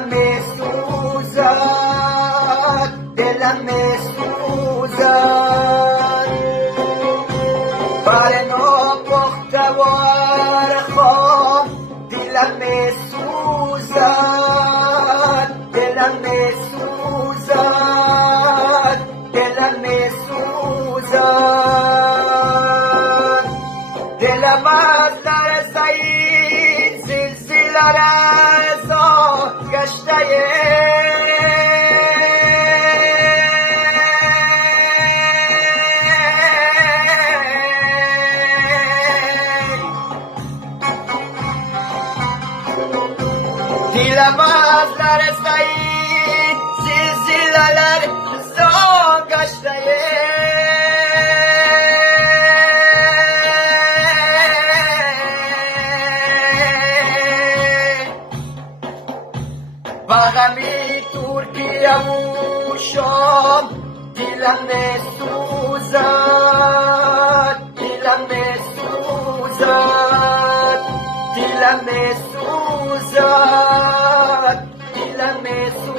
دلم میسوزد، دلم میسوزد بر ناپختوار خام. دلم میسوزد، دلم میسوزد، دلم میسوزد. دلم از لرزه این زلزله رضا گشته دلم از لرزه این زلزله رضا گشته و غمی ترکیه و شام. دلم میسوزد، دلم میسوزد، دلم میسوزد، دلم میسوزد.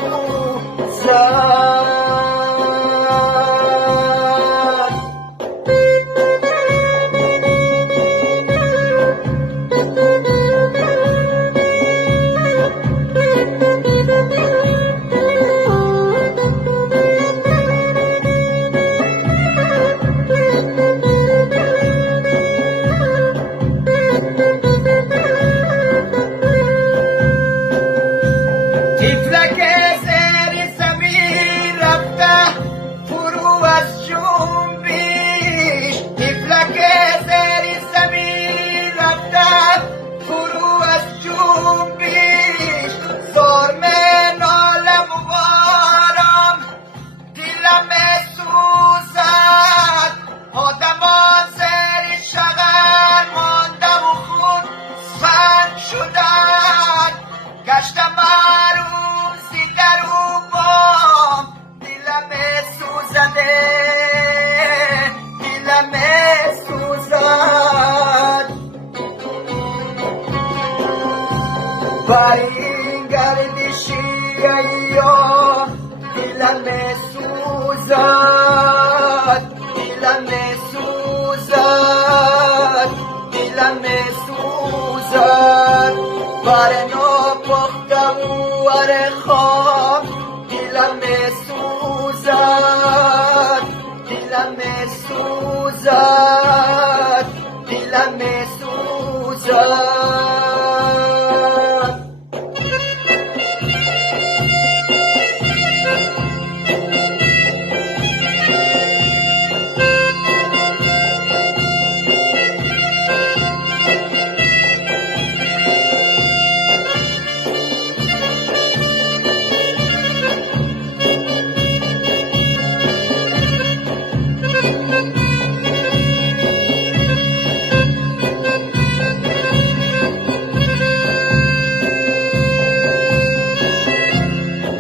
طفلک زیر زمین رفته فرو از جنبش، طفلک زیر زمین رفته فرو از جنبش. زار من عالم و بارم دلم میسوزد. آدمان زیر شغل مانده و خون سنگ شدن. گشتم روزی در و بام. دلم میسوزده، دلم میسوزد بر این گردشی ایام. دلم میسوزد، دلم میسوزد، دلم میسوزد بر ناپختوار خام. دلم میسوزد، دلم میسوزد، دلم میسوزد.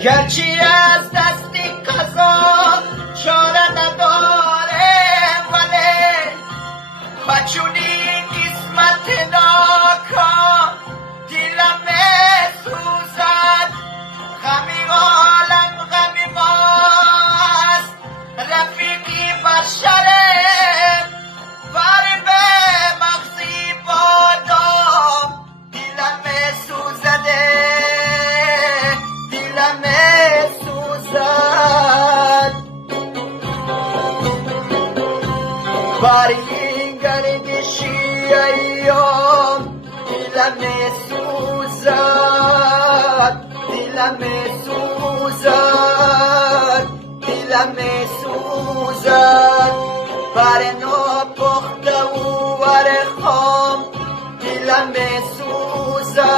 گرچه از دست قضا چاره ندارم، ولی بچونی قسمت ناکام. دلم میسوزد، غمی عالم غمی ماست. رفیقی بشرم بر به مغزی بادام. دلم میسوزده، دلم میسوزد بر این گردشی ایام. دلم میسوزد، دلم میسوزد، دلم میسوزد بر ناپختوار خام. دلم میسوزد،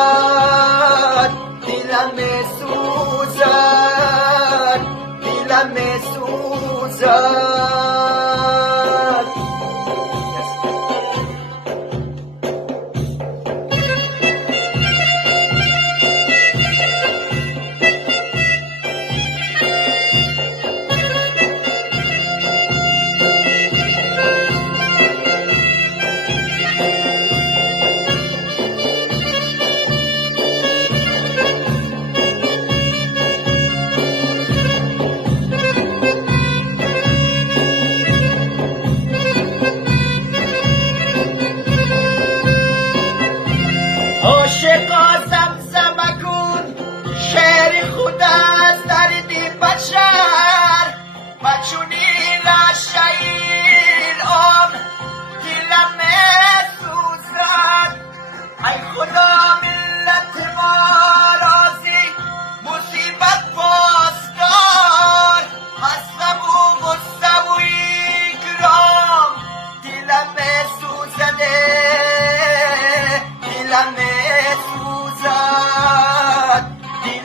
دلم میسوزد، دلم میسوزد.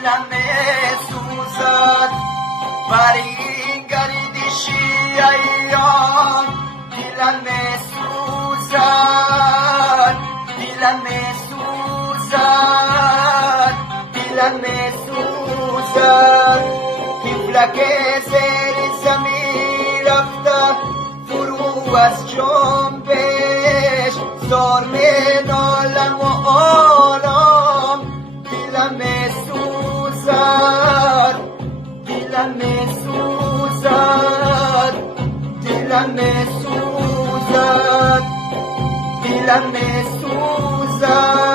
دلم سوزد بر این گردشی ایام دلم سوزد دلم سوزد دلم سوزد طفلک زیر زمین رفته فرو از جنبش زار نالم و آرام دلم سوزد دلم سوزد دلم سوزد دلم سوزد